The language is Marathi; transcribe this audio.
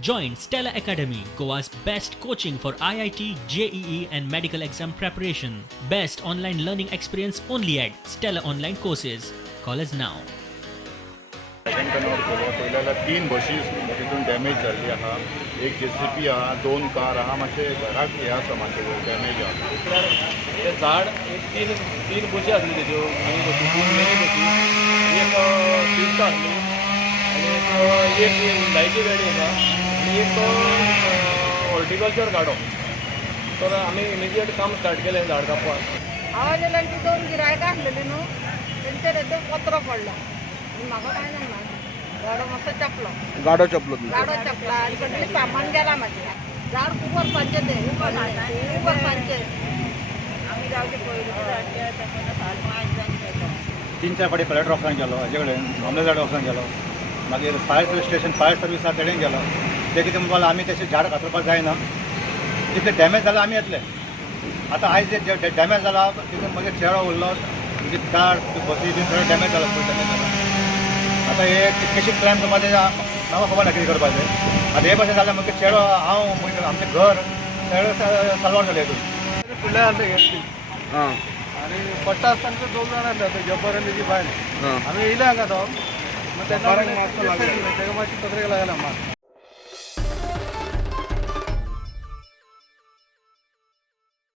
Join Stella Academy, Goa's best coaching for IIT, JEE, and medical exam preparation. Best online learning experience only at Stella Online Courses. Call us now. पयल्याला 3 buses तितून डॅमेज जाल्ली आहा. एक JCP आहा, 2 कार आहा. मातशे घराक हे आसा मातशे डॅमेज आहा. ते झाड एक तीन बशी असली तेज्यो मिनी बसी 3 मिनी बसी एक स्विफ्ट असली आणि एक हुंडायची गाडी आसा आणि एक हॉर्टिकल्चर गाडो. तर आमी इमिजिएट काम स्टार्ट केलें झाड कापपाक. आवाज येयला आनी ती 2 गिरायकां आसलेली न्हू तेंचेर एकदम कचरो पडलो आनी म्हाका कांय जालें ना. गाडो मातसो चपलो गाडो चपला आनी सगळी सामान गेला म्हाजें. झाड खूब वर्सांचें तें खूब वर्सांचें आमी जावचे पयलीं 3-4 फावटी कलेक्टर ऑफिसान गेलो, हाजे कडेन मामलेदार ऑफिसान गेलो, मागीर फायर स्टेशन फायर सर्वीस आसा तेडेन गेलो. ते कितें म्हणपाक आमी तशें झाड कातरपाक जायना, जितलें डॅमेज जाला आमी येतले. आतां आयज जे डॅमेज जाला तितून मागीर चेडो उरलो, म्हणजे कार बसी बी सगळें डॅमेज जाला, फूल डॅमेज जाला. आतां हे कशी क्लायम करपाचें म्हाका खबर ना कितें करपाचें. आतां हे भशेन जाल्यार मागीर चेडो हांव आमचें घर सगळें साल्वार जालें हितून. फुडल्या आसले घेतली आणि पट्टा आसतना 2 जाण आसले आतां जब्बर आनी तेजी बायल. आमी येयले हांगा तो तेका मातशी पत्रिका लागला म्हाका.